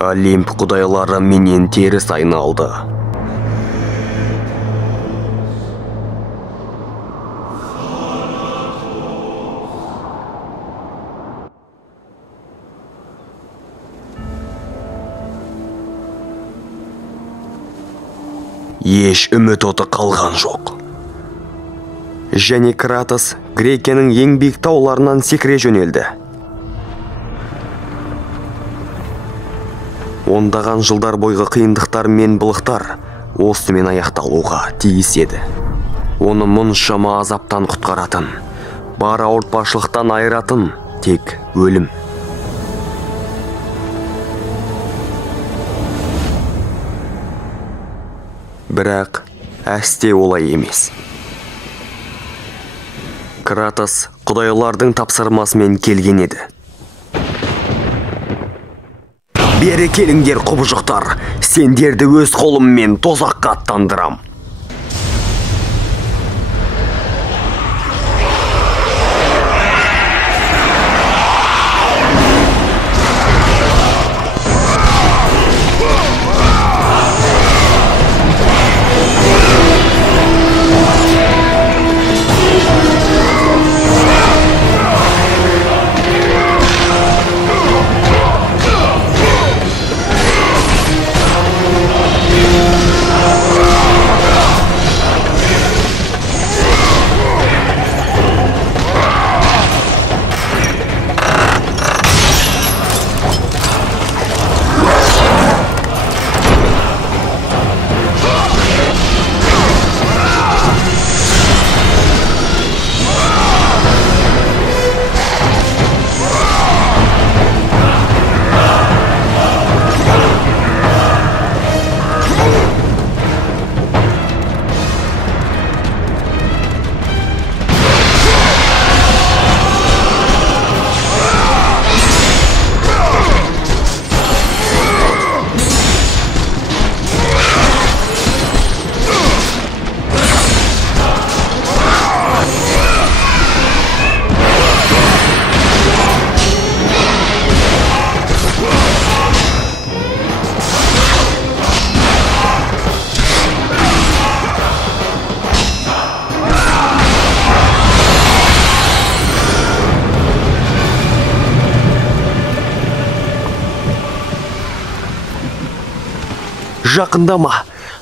Олимп құдайлары менен теріс айналды. Еш үміт оты қалған жоқ. Және Кратос Грекияның ең биік тауларынан секіре жөнелді. Ондаған жылдар бойғы қиындықтар мен былықтар осымен аяқталуға тиіс еді. Оны мұншама азаптан құтқаратын, бар ауыртпашылықтан айыратын тек өлім. Бірақ әсте олай емес. Кратос құдайлардың тапсырмасымен келген еді. Бері келіңдер құбыжықтар, сендерді өз қолыммен тозаққа аттандырам.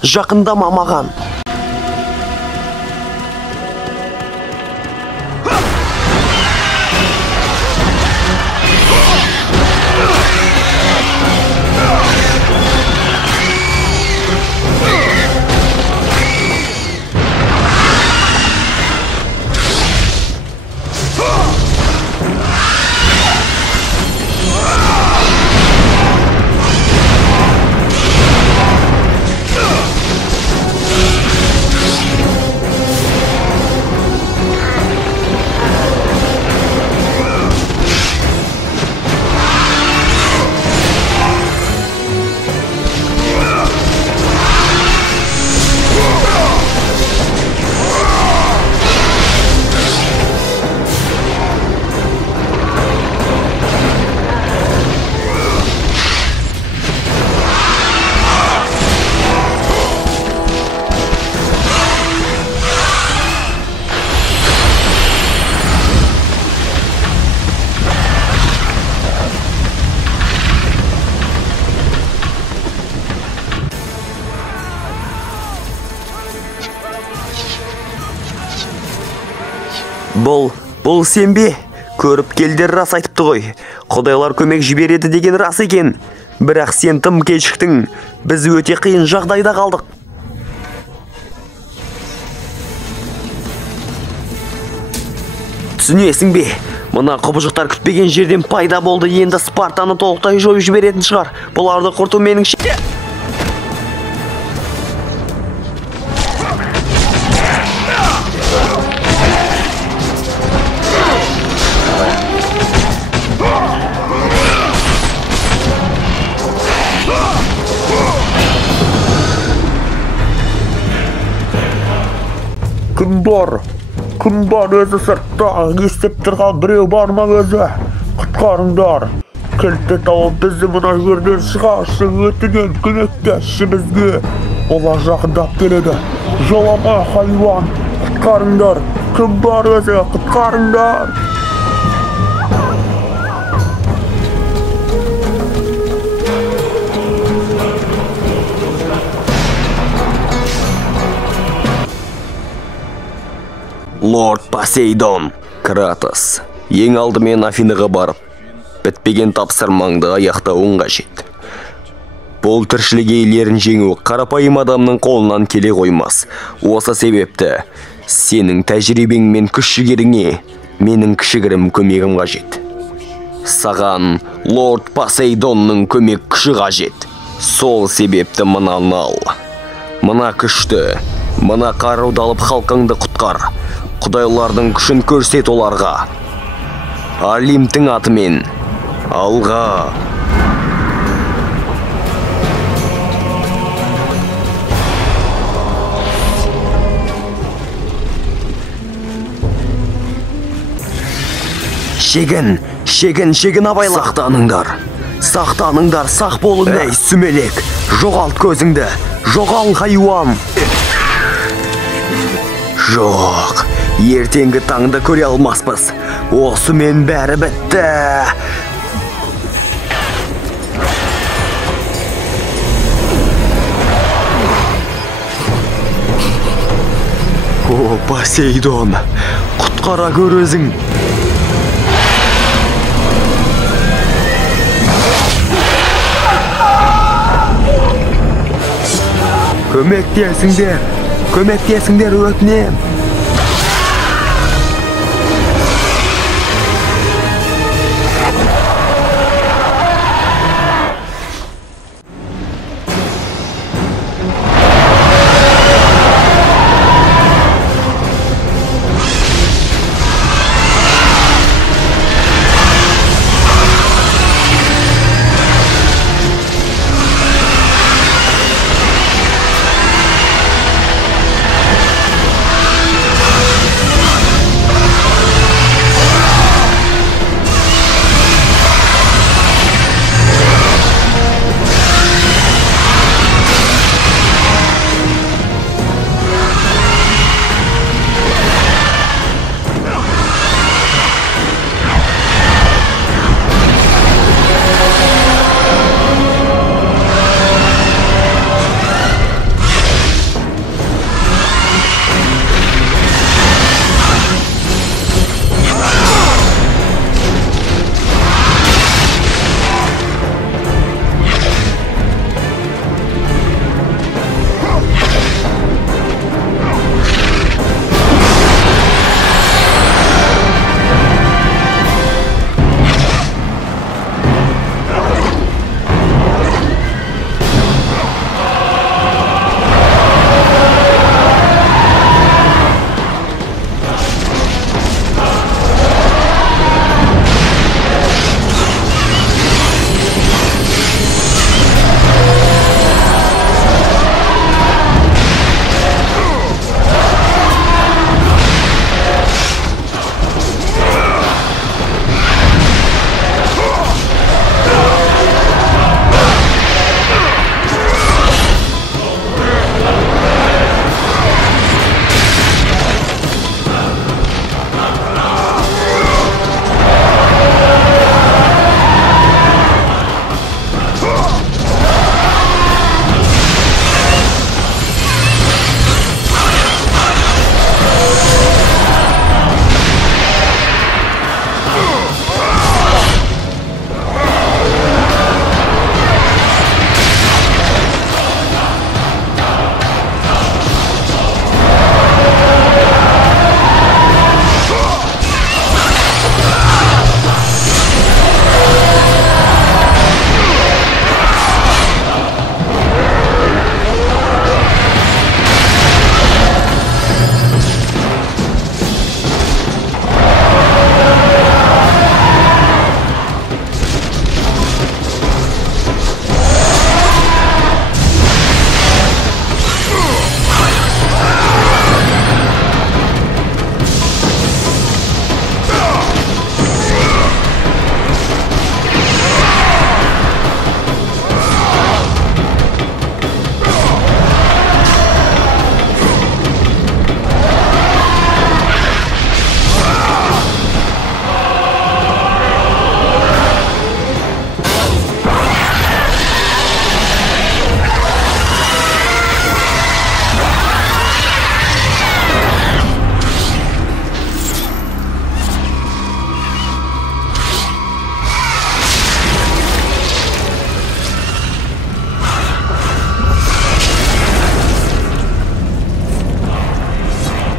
Жақындама маған. Бұл сен бе? Көріп келдер рас айтыпты ғой. Құдайлар көмек жібереді деген рас екен. Бірақ сен тым кешіктің. Біз өте қиын жағдайда қалдық. Түсінесің бе? Мына құбыжықтар күтпеген жерден пайда болды. Енді Спартаны толықтай жойып жіберетін шығар. Бұларды құрту менің Кім бар өзі сыртта? Естеп тұрған біреу бар ма өзі? Құтқарыңдар. Кілтті тауып бізді мына жерден шығаршы, өтінен көмектесші бізге. Олар жақындап келеді. Жолама хайуан, құтқарыңдар. Кім бар өзі, құтқарыңдар. Лорд Посейдон, Кратос, ең алдымен Афинаға барып, бітпеген тапсырмаңды аяқтауың қажет. Бұл тіршілік иелерін жеңу қарапайым адамның қолынан келе қоймас. Осы себепті сенің тәжірибең мен күш-жігеріңе менің кішігірім көмегім қажет. Саған Лорд Посейдонның көмек күші қажет. Сол себепті мынаны ал. Мына күшті, мына қаруды алып халқыңды құтқар. Құдайлардың күшін көрсет оларға. Олимптің атымен алға. Шегін абайла. Сақтаныңдар, сақ болыңдар. Ей, сүмелек, жоғалт көзіңді, жоғал хайуан. Жоқ, ертеңгі таңды көре алмаспыз. Осымен бәрі бітті. О, Посейдон, құтқара көр өзің. Көмектесіңдер өтінем.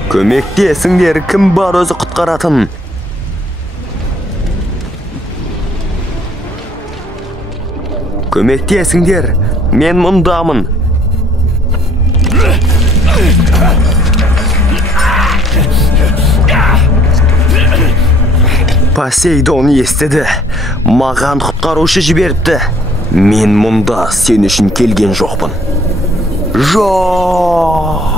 Көмектесіңдер, кім бар өзі құтқаратын? Көмектесіңдер, мен мұндамын. Посейдон естіді. Маған құтқарушы жіберіпті. Мен мұнда сен үшін келген жоқпын. Жоқ!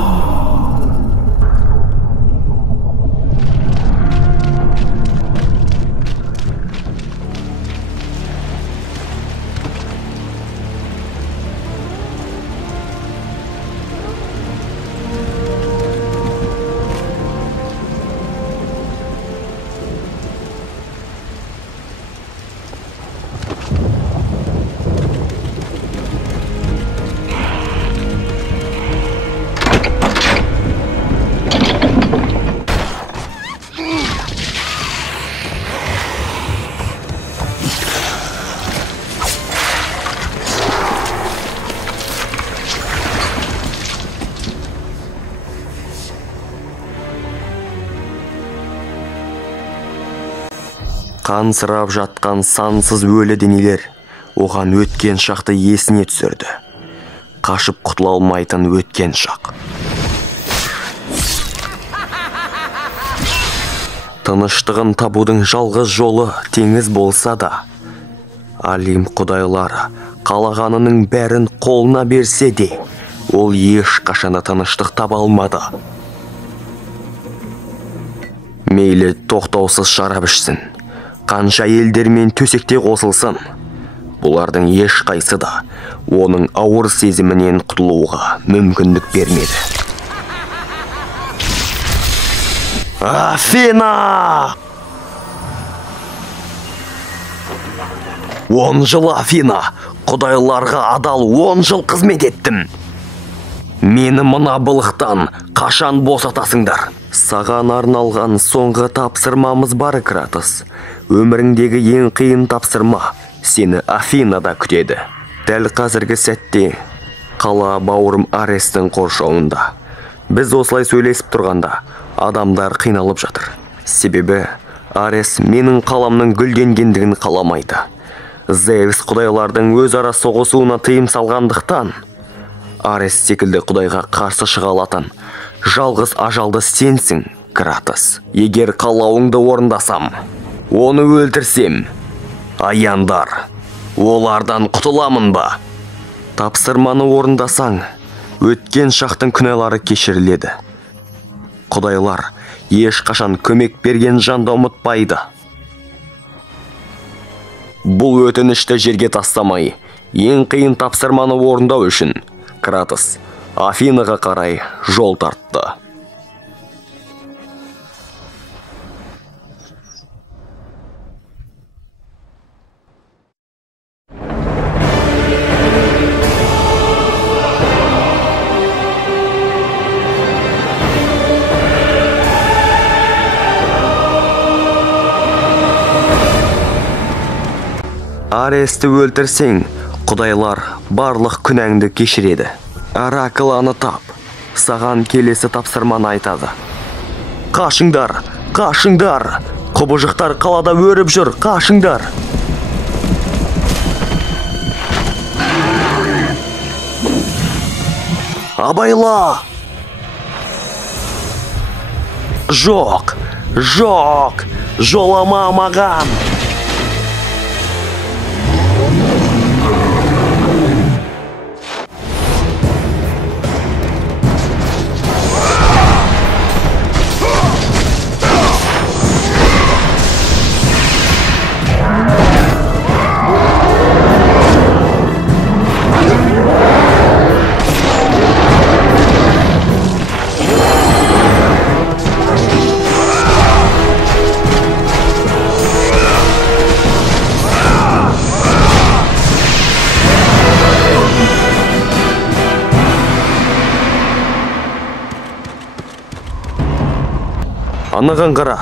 Қансырап жатқан сансыз өлі денелер оған өткен шақты есіне түсірді. Қашып құтыла алмайтын өткен шақ. Тыныштығын табудың жалғыз жолы теңіз болса да, Алим құдайлары қалағанының бәрін қолына берсе де, ол ешқашан тыныштық таба алмады. Мейлі тоқтаусыз шарап ішсін, қанша елдермен төсекте қосылсын, бұлардың ешқайсы да оның ауыр сезімінен құтылуға мүмкіндік бермеді. Афина! 10 жыл Афина, құдайларға адал 10 жыл қызмет еттім. Мені мына былықтан қашан босатасыңдар? Саған арналған соңғы тапсырмамыз бар, Кратос. Өміріңдегі ең қиын тапсырма сені Афинада күтеді. Дәл қазіргі сәтте қала бауырым Арестің қоршауында. Біз осылай сөйлесіп тұрғанда адамдар қиналып жатыр. Себебі Арес менің қаламның гүлденгендігін қаламайды. Зевс құдайлардың өзара соғысуына тыйым салғандықтан, Арес секілді құдайға қарсы шыға алатын жалғыз ажалды сенсің, Кратос. Егер қалауыңды орындасам, оны өлтірсем, аяндар, олардан құтыламын ба? Тапсырманы орындасаң, өткен шақтың күнәлары кешіріледі. Құдайлар ешқашан көмек берген жанды ұмытпайды. Бұл өтінішті жерге тастамай, ең қиын тапсырманы орындау үшін Кратос Афинаға қарай жол тартты. Аресті өлтірсең, құдайлар барлық күнәңді кешіреді. Оракуланы тап, саған келесі тапсырманы айтады. Қашыңдар, қашыңдар! Құбыжықтар қалада өріп жүр, қашыңдар! Абайла! Жоқ, жоқ! Жолама маған! Анығын қара,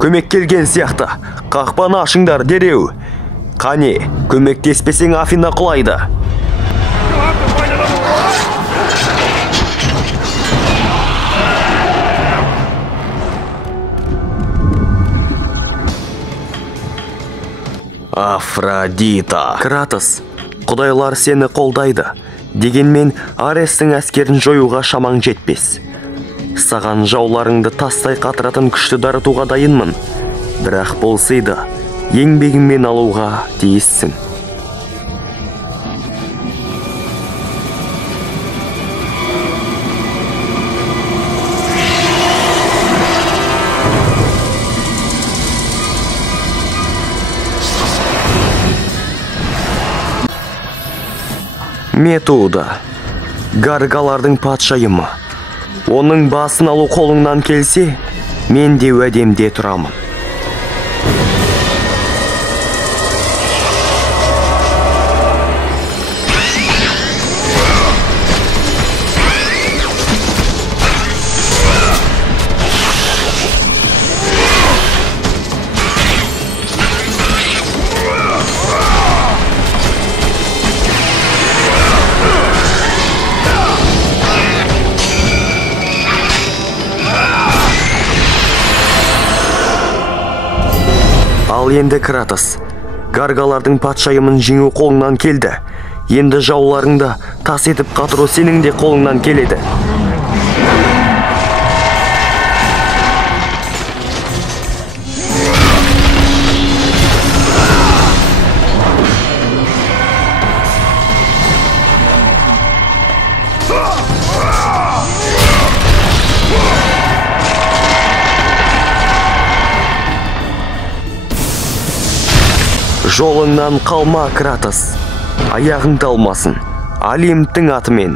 көмек келген сияқты. Қақпаны ашыңдар дереу. Қане, көмектеспесең Афина құлайды. Афродита. Кратос, құдайлар сені қолдайды. Дегенмен Арестің әскерін жоюға шамаң жетпес. Саған жауларыңды тастай қатыратын күшті дарытуға дайынмын. Бірақ болсайды, еңбегіңмен алуға тиіссің. Метуда, гаргалардың патшайымы. Оның басын алу қолыңнан келсе, мен де уәдемде тұрамын. Ал енді Кратос, гаргалардың патшайымын жеңу қолыңнан келді. Енді жауларыңды тас етіп қатыру сенің де қолыңнан келеді. Жолыңнан қалма, Кратос. Аяғың талмасын. Олимптің атымен.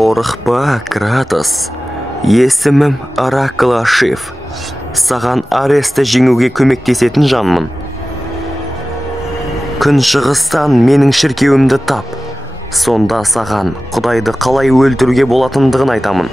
Қорықпа, Кратос. Есімім Оракл Ашиф. Саған Аресті жеңуге көмектесетін жанмын. Күншығыстан менің шіркеуімді тап. Сонда саған Құдайды қалай өлтіруге болатындығын айтамын.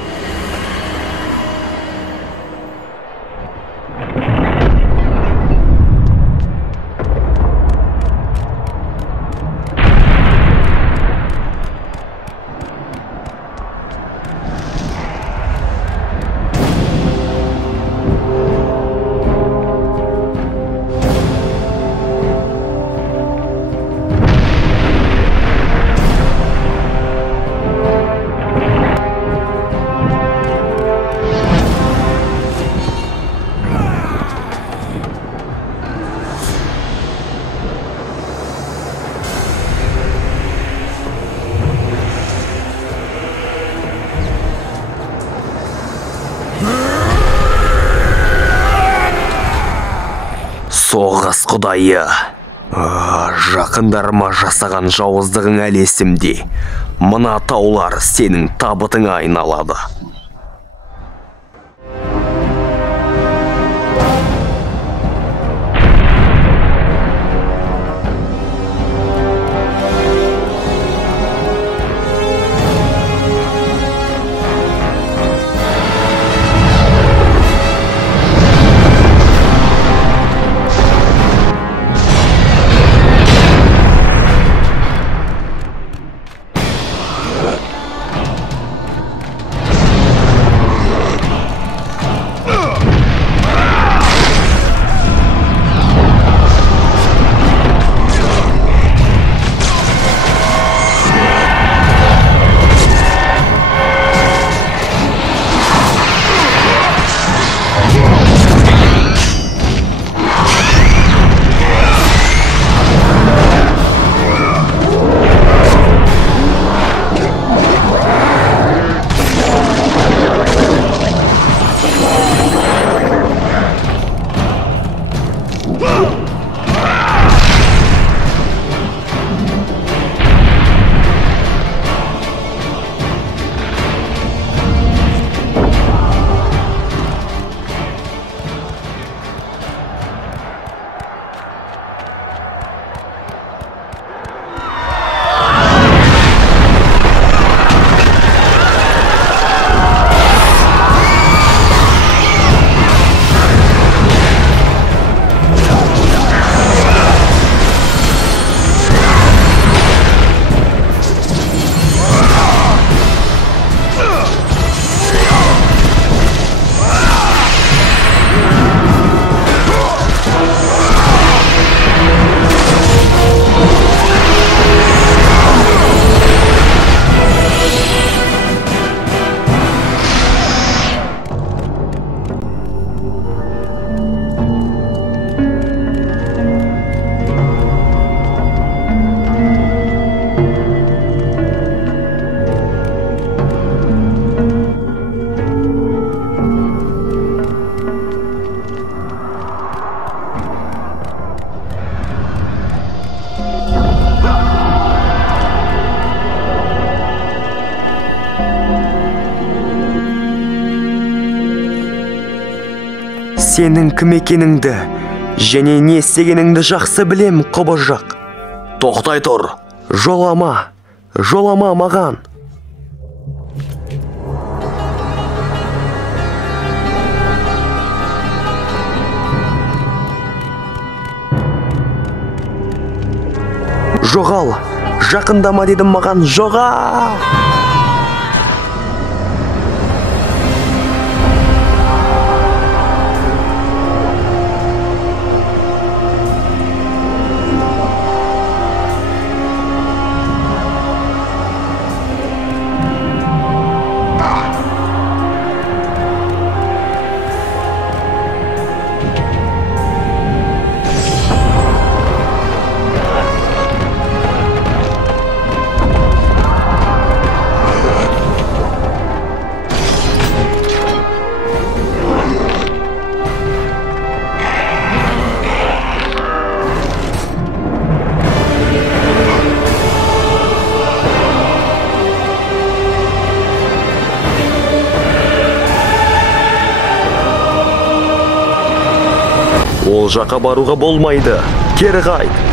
Соғыс құдайы. Жақындарыма жасаған жауыздығың әлі есімде. Мына таулар сенің табытыңа айналады. Сенің кім екеніңді және не істегеніңді жақсы білем, құбыжық. Тоқтай тұр. Жолама маған. Жоғал, жақындама дедім маған, жоғал. Ол жаққа баруға болмайды. Кері қайт.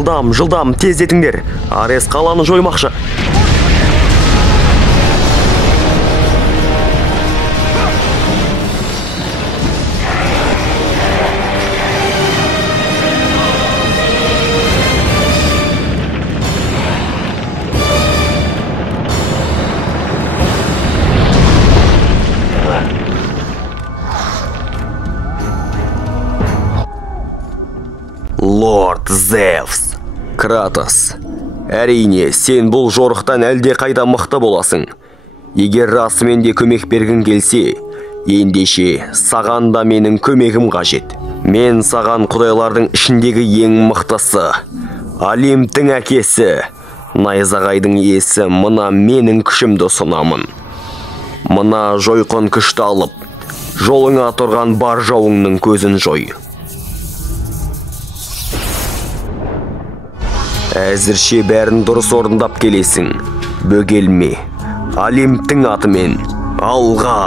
Жылдам, тездетіңдер. Арес қаланы жоймақшы. Лорд Зевс. Кратос. Әрине, сен бұл жорықтан әлде қайда мықты боласың. Егер расымен де көмек бергің келсе, ендеше саған да менің көмегім қажет. Мен саған құдайлардың ішіндегі ең мықтысы, Олимптің әкесі, найзағайдың иесі, мына менің күшімді ұсынамын. Мына жойқын күшті алып, жолыңа тұрған бар жауыңның көзін жой. Әзірше бәрін дұрыс орындап келесің. Бөгелме. Олимптің атымен алға.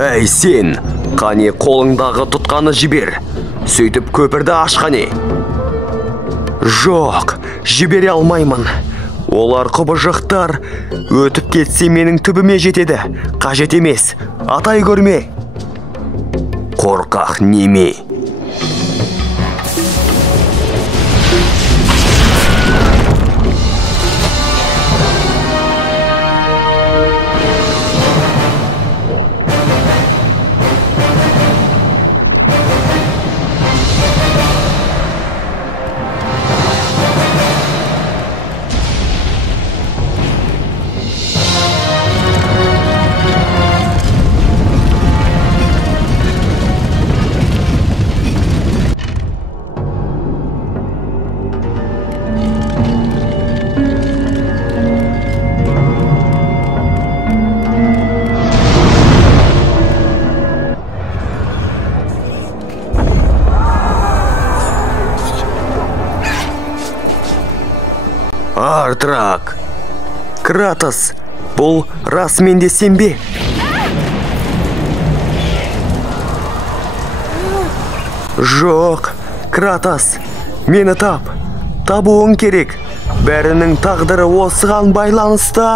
Әй сен, қане қолыңдағы тұтқаны жібер. Сөйтіп көпірді аш қане. Жоқ, жібере алмаймын. Олар құбыжықтар өтіп кетсе менің түбіме жетеді. Қажет емес, атай көрме. Қорқақ неме. Артырақ. Кратос, бұл расымен де сен бе? Жоқ, Кратос, мені тап. Табуың керек. Бәрінің тағдыры осыған байланысты.